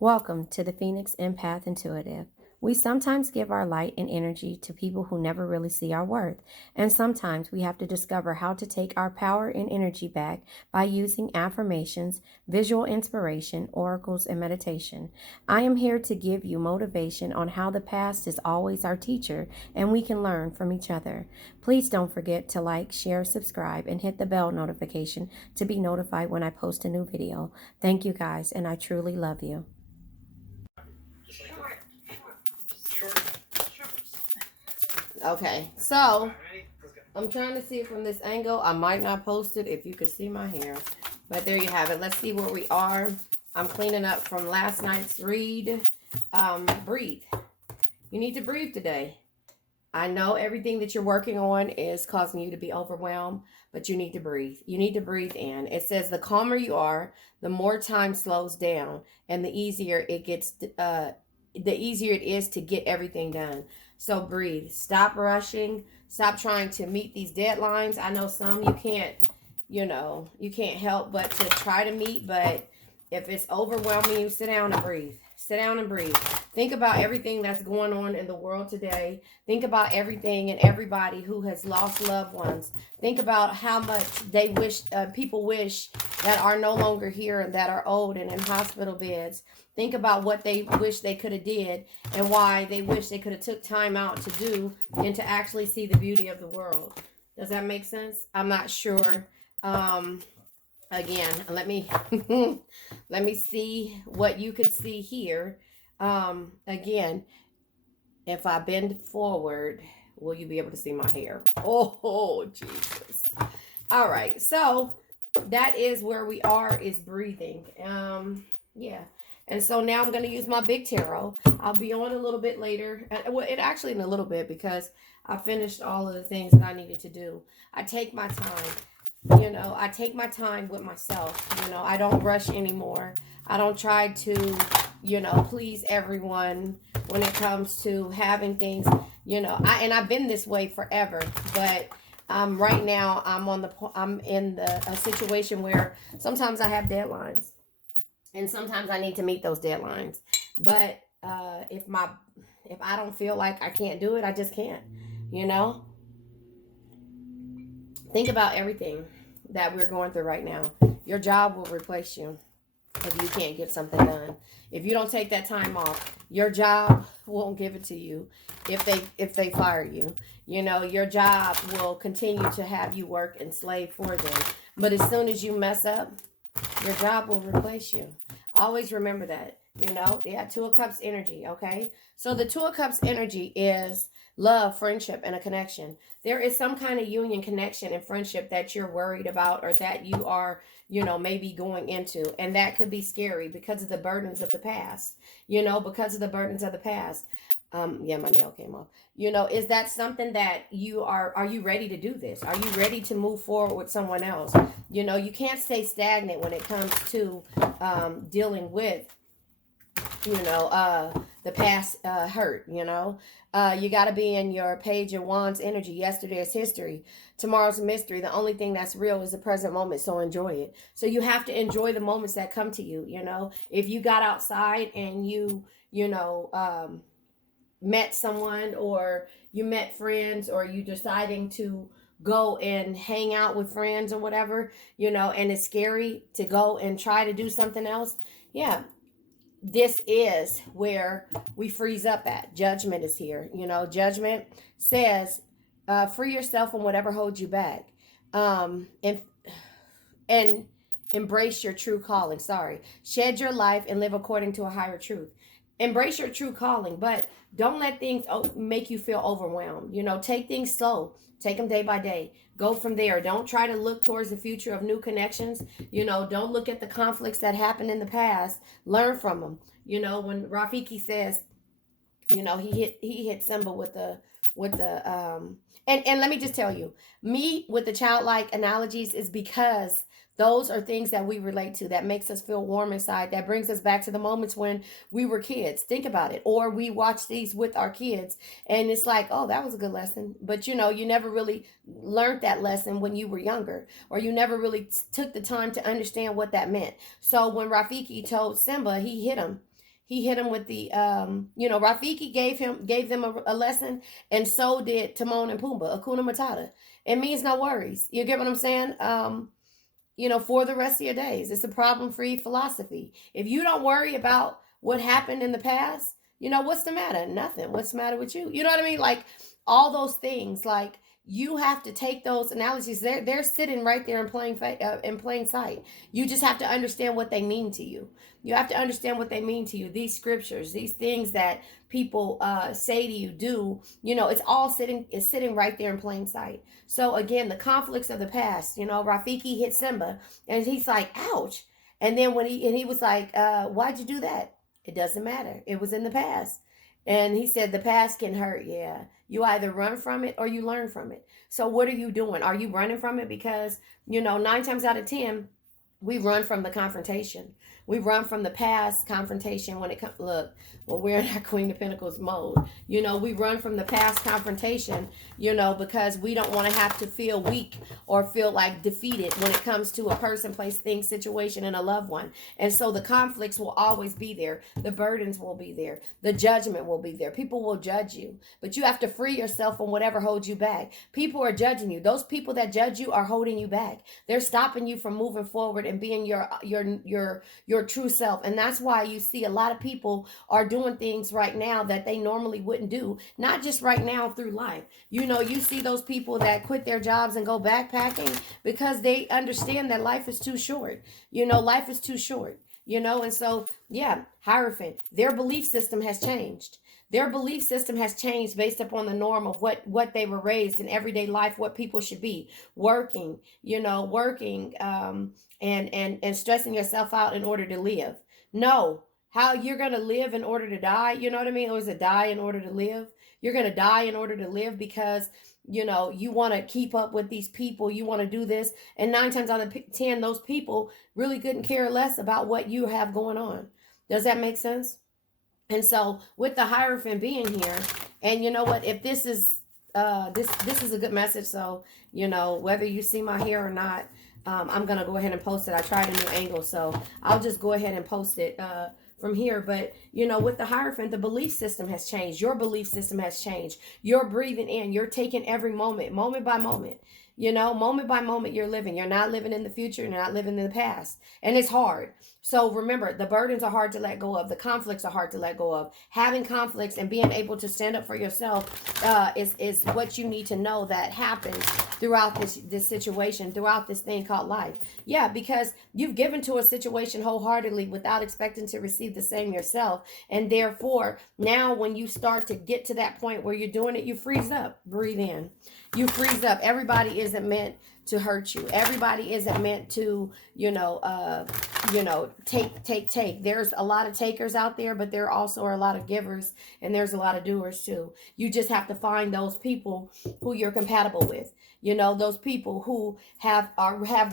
Welcome to the Phoenix Empath Intuitive. We sometimes give our light and energy to people who never really see our worth, and sometimes we have to discover how to take our power and energy back by using affirmations, visual inspiration, oracles, and meditation. I am here to give you motivation on how the past is always our teacher and we can learn from each other. Please don't forget to like, share, subscribe, and hit the bell notification to be notified when I post a new video. Thank you guys, and I truly love you. Okay, so I'm trying to see it from this angle. I might not post it if you could see my hair, but there you have it. Let's see where we are. I'm cleaning up from last night's read. Breathe. You need to breathe today. I know everything that you're working on is causing you to be overwhelmed, but you need to breathe. You need to breathe in. It says the calmer you are, the more time slows down, and the easier it gets. The easier it is to get everything done. So breathe. Stop rushing. Stop trying to meet these deadlines. I know some you can't, you can't help but to try to meet, but if it's overwhelming you, sit down and breathe. Sit down and breathe. Think about everything that's going on in the world today. Think about everything and everybody who has lost loved ones. Think about how much they wish, people wish that are no longer here and that are old and in hospital beds. Think about what they wish they could have did and why they wish they could have took time out to do and to actually see the beauty of the world. Does that make sense? I'm not sure. Again, let me let me see what you could see here. Again, if I bend forward, will you be able to see my hair? Oh, Jesus. All right, so that is where we are, is breathing. Yeah. And so now I'm going to use my big tarot. I'll be on a little bit later. Well, it actually in a little bit because I finished all of the things that I needed to do. I take my time. I take my time with myself. I don't rush anymore. I don't try to, please everyone when it comes to having things. I've been this way forever, but right now I'm in a situation where sometimes I have deadlines. And sometimes I need to meet those deadlines. But if I don't feel like I can't do it, I just can't. Think about everything that we're going through right now. Your job will replace you if you can't get something done. If you don't take that time off, your job won't give it to you if they fire you. Your job will continue to have you work and slave for them. But as soon as you mess up, your job will replace you. Always remember that. Two of Cups energy, okay? So the Two of Cups energy is love, friendship, and a connection. There is some kind of union, connection, and friendship that you're worried about or that you are, maybe going into. And that could be scary because of the burdens of the past. Because of the burdens of the past. Yeah, my nail came off. Is that something that are you ready to do this? Are you ready to move forward with someone else? You can't stay stagnant when it comes to dealing with, the past hurt, you got to be in your Page of Wands energy. Yesterday is history. Tomorrow's a mystery. The only thing that's real is the present moment. So enjoy it. So you have to enjoy the moments that come to you. If you got outside and you met someone or you met friends or you deciding to go and hang out with friends or whatever, and it's scary to go and try to do something else. Yeah. This is where we freeze up at. Judgment is here. Judgment says, free yourself from whatever holds you back. And embrace your true calling. Sorry. Shed your life and live according to a higher truth. Embrace your true calling, but don't let things make you feel overwhelmed. Take things slow. Take them day by day. Go from there. Don't try to look towards the future of new connections. Don't look at the conflicts that happened in the past. Learn from them. When Rafiki says, he hit Simba with the and let me just tell you, me with the childlike analogies is because those are things that we relate to, that makes us feel warm inside, that brings us back to the moments when we were kids. Think about it. Or we watch these with our kids and it's like, oh, that was a good lesson. But you never really learned that lesson when you were younger, or you never really took the time to understand what that meant. So when Rafiki told Simba, he hit him. He hit him with the, Rafiki gave them a lesson, and so did Timon and Pumbaa, Akuna Matata. It means no worries. You get what I'm saying? For the rest of your days. It's a problem-free philosophy. If you don't worry about what happened in the past, what's the matter? Nothing. What's the matter with you? You know what I mean? Like all those things. Like you have to take those analogies. They're sitting right there in plain sight. You just have to understand what they mean to you. You have to understand what they mean to you. These scriptures, these things that people say to you, do. It's sitting right there in plain sight. So again, the conflicts of the past. Rafiki hit Simba, and he's like, "Ouch!" And then he was like, "Why'd you do that?" It doesn't matter. It was in the past. And he said, the past can hurt. Yeah. You either run from it or you learn from it. So what are you doing? Are you running from it? Because, 9 times out of 10, we run from the confrontation. We run from the past confrontation when it comes. Look, when we're in our Queen of Pentacles mode, we run from the past confrontation, because we don't want to have to feel weak or feel like defeated when it comes to a person, place, thing, situation, and a loved one. And so the conflicts will always be there. The burdens will be there. The judgment will be there. People will judge you, but you have to free yourself from whatever holds you back. People are judging you. Those people that judge you are holding you back. They're stopping you from moving forward and being your true self. And that's why you see a lot of people are doing things right now that they normally wouldn't do, not just right now, through life. You see those people that quit their jobs and go backpacking because they understand that life is too short. Life is too short. And so, yeah, Hierophant, their belief system has changed. Their belief system has changed based upon the norm of what they were raised in everyday life, what people should be working, and stressing yourself out in order to live. No, how you're going to live in order to die. You know what I mean? Or is it die in order to live? You're going to die in order to live because, you want to keep up with these people. You want to do this. And 9 times out of 10, those people really couldn't care less about what you have going on. Does that make sense? And so with the Hierophant being here, and you know what, if this is this is a good message. So, whether you see my hair or not, I'm going to go ahead and post it. I tried a new angle, so I'll just go ahead and post it from here. But, with the Hierophant, the belief system has changed. Your belief system has changed. You're breathing in. You're taking every moment by moment. Moment by moment you're living. You're not living in the future. You're not living in the past. And it's hard. So remember, the burdens are hard to let go of. The conflicts are hard to let go of. Having conflicts and being able to stand up for yourself is what you need to know that happens throughout this situation, throughout this thing called life. Yeah, because you've given to a situation wholeheartedly without expecting to receive the same yourself. And therefore, now when you start to get to that point where you're doing it, you freeze up. Breathe in. You freeze up. Everybody isn't meant to hurt you. Everybody isn't meant to, take. There's a lot of takers out there, but there also are a lot of givers, and there's a lot of doers too. You just have to find those people who you're compatible with. Those people who have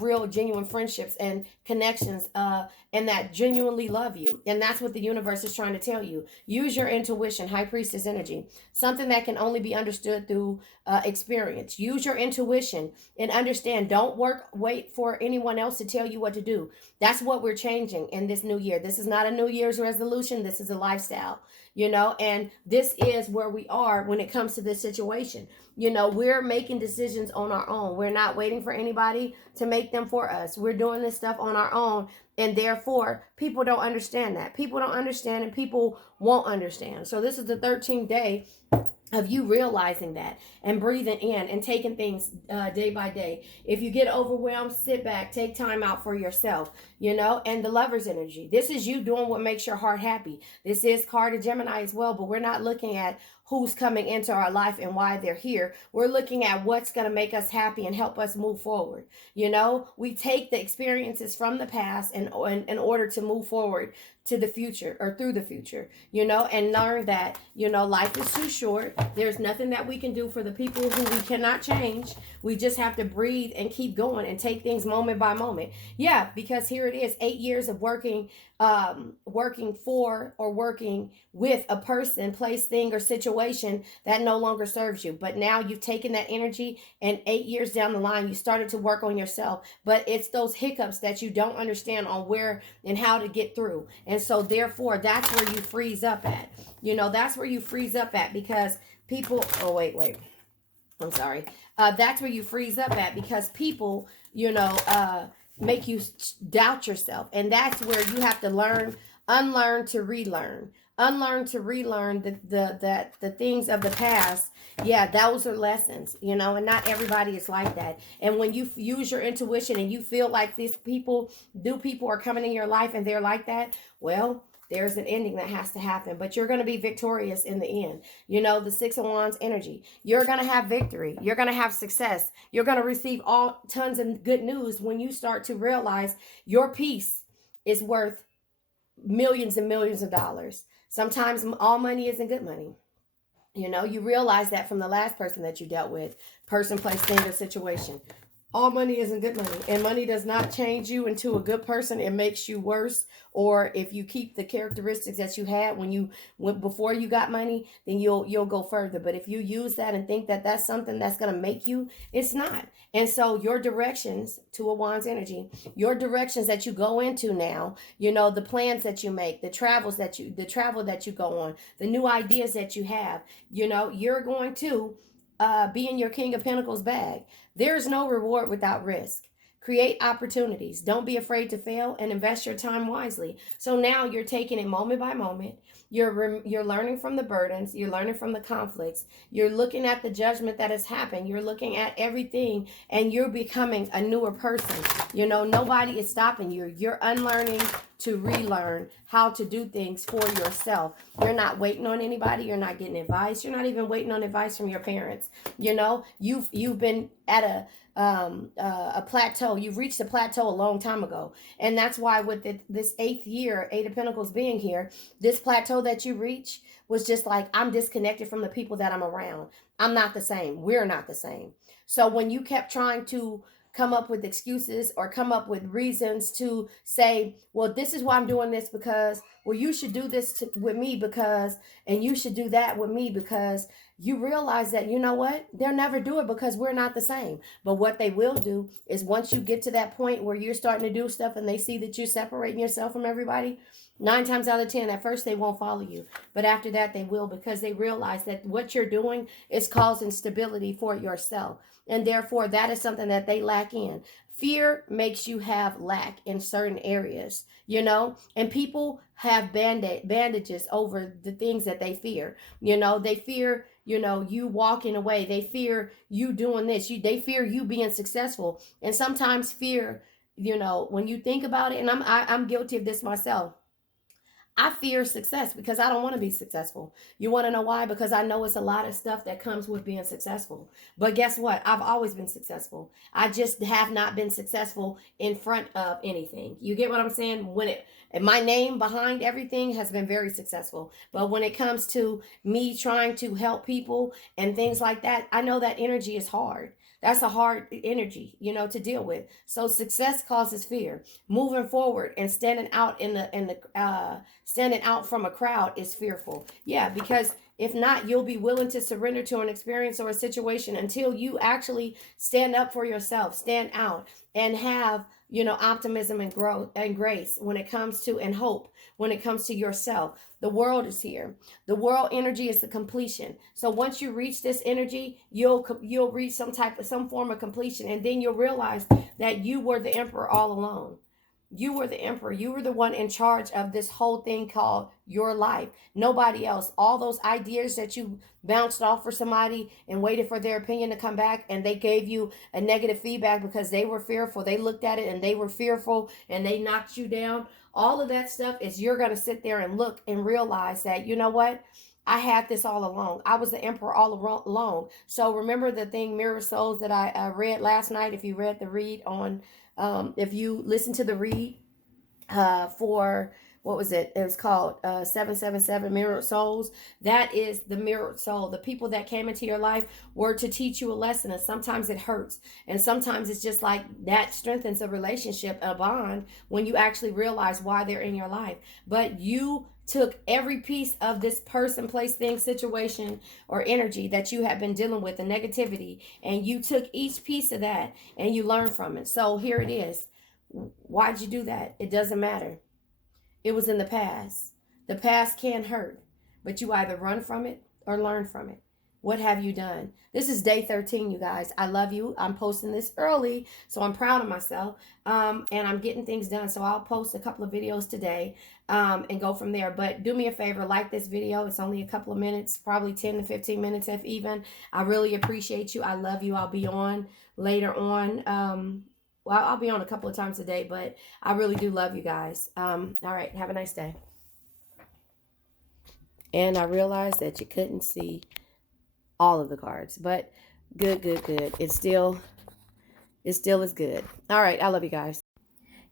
real, genuine friendships and connections, and that genuinely love you. And that's what the universe is trying to tell you. Use your intuition, High Priestess energy, something that can only be understood through experience. Use your intuition and understand. Don't wait for anyone else to tell you what to do. That's what we're changing in this new year. This is not a New Year's resolution. This is a lifestyle, and this is where we are when it comes to this situation. We're making decisions on our own. We're not waiting for anybody to make them for us. We're doing this stuff on our own. And therefore, people don't understand that. People don't understand, and people won't understand. So this is the 13th day of you realizing that and breathing in and taking things day by day. If you get overwhelmed, sit back, take time out for yourself, and the Lover's energy. This is you doing what makes your heart happy. This is card of Gemini as well, but we're not looking at who's coming into our life and why they're here. We're looking at what's going to make us happy and help us move forward. We take the experiences from the past in order to move forward to the future or through the future, and learn that, life is too short. There's nothing that we can do for the people who we cannot change. We just have to breathe and keep going and take things moment by moment. Yeah, because here it is, 8 years of working for or working with a person, place, thing, or situation that no longer serves you. But now you've taken that energy, and 8 years down the line, you started to work on yourself. But it's those hiccups that you don't understand on where and how to get through. And so therefore, that's where you freeze up at. You know, that's where you freeze up at because people, oh, wait. I'm sorry. That's where you freeze up at because people, make you doubt yourself. And that's where you have to unlearn to relearn. Unlearn to relearn the things of the past. Yeah, those are lessons, and not everybody is like that. And when you use your intuition and you feel like these people are coming in your life and they're like that, well, there's an ending that has to happen, but you're going to be victorious in the end. The Six of Wands energy. You're going to have victory. You're going to have success. You're going to receive all tons of good news when you start to realize your peace is worth millions and millions of dollars. Sometimes all money isn't good money. You realize that from the last person that you dealt with, person, place, thing, or situation. All money isn't good money, and money does not change you into a good person. It makes you worse. Or if you keep the characteristics that you had before you got money, then you'll go further. But if you use that and think that that's something that's going to make you, it's not. And so your directions, to a Wands energy, your directions that you go into now, the plans that you make, the travel that you go on, the new ideas that you have, you're going to be in your King of Pentacles bag. There's no reward without risk. Create opportunities. Don't be afraid to fail and invest your time wisely. So now you're taking it moment by moment. You're learning from the burdens. You're learning from the conflicts. You're looking at the judgment that has happened. You're looking at everything and you're becoming a newer person. Nobody is stopping you. You're unlearning to relearn how to do things for yourself. You're not waiting on anybody. You're not getting advice. You're not even waiting on advice from your parents. You've been at a plateau. You've reached a plateau a long time ago. And that's why with this 8th year, 8 of Pentacles being here, this plateau that you reach was just like, I'm disconnected from the people that I'm around. I'm not the same. We're not the same. So when you kept trying to come up with excuses or come up with reasons to say, well, this is why I'm doing this because, well, you should do this with me because, and you should do that with me because, you realize that, you know what? They'll never do it because we're not the same. But what they will do is once you get to that point where you're starting to do stuff and they see that you're separating yourself from everybody, 9 times out of 10, at first they won't follow you. But after that, they will because they realize that what you're doing is causing stability for yourself. And therefore, that is something that they lack in. Fear makes you have lack in certain areas, and people have bandages over the things that they fear. They fear, you walking away. They fear you doing this. They fear you being successful. And sometimes fear, when you think about it, and I'm guilty of this myself. I fear success because I don't want to be successful. You want to know why? Because I know it's a lot of stuff that comes with being successful. But guess what? I've always been successful. I just have not been successful in front of anything. You get what I'm saying? My name behind everything has been very successful. But when it comes to me trying to help people and things like that, I know that energy is hard. That's a hard energy, to deal with. So success causes fear. Moving forward and standing out standing out from a crowd is fearful. Yeah, because if not, you'll be willing to surrender to an experience or a situation until you actually stand up for yourself, stand out, and have optimism and growth and grace when it comes to, and hope when it comes to yourself. The world is here. The world energy is the completion. So once you reach this energy, you'll reach some form of completion, and then you'll realize that you were the emperor all along. You were the emperor. You were the one in charge of this whole thing called your life. Nobody else. All those ideas that you bounced off for somebody and waited for their opinion to come back, and they gave you a negative feedback because they were fearful. They looked at it and they were fearful and they knocked you down. All of that stuff is you're going to sit there and look and realize that, you know what? I had this all along. I was the emperor all along. So remember the thing, Mirror Souls, that I read last night. If you read the read on, if you listen to the read for, what was it? It was called 777 Mirrored Souls. That is the mirrored soul. The people that came into your life were to teach you a lesson, and sometimes it hurts, and sometimes it's just like that strengthens a relationship, a bond, when you actually realize why they're in your life. But you took every piece of this person, place, thing, situation, or energy that you have been dealing with, the negativity, and you took each piece of that and you learned from it. So here it is. Why'd you do that? It doesn't matter. It was in the past. The past can hurt, but you either run from it or learn from it. What have you done? This is day 13, you guys. I love you. I'm posting this early, so I'm proud of myself. And I'm getting things done. So I'll post a couple of videos today and go from there. But do me a favor, like this video. It's only a couple of minutes, probably 10 to 15 minutes if even. I really appreciate you. I love you. I'll be on later on. Well, I'll be on a couple of times a day, but I really do love you guys. All right. Have a nice day. And I realized that you couldn't see all of the cards, but good. It still is good. All right. I love you guys.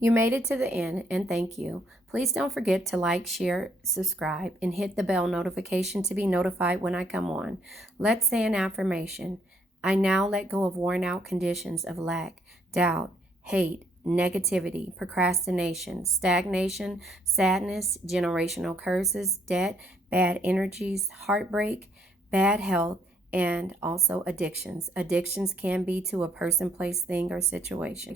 You made it to the end, and thank you. Please don't forget to like, share, subscribe, and hit the bell notification to be notified when I come on. Let's say an affirmation. I now let go of worn out conditions of lack, doubt, hate, negativity, procrastination, stagnation, sadness, generational curses, debt, bad energies, heartbreak, bad health, and also addictions. Addictions can be to a person, place, thing, or situation.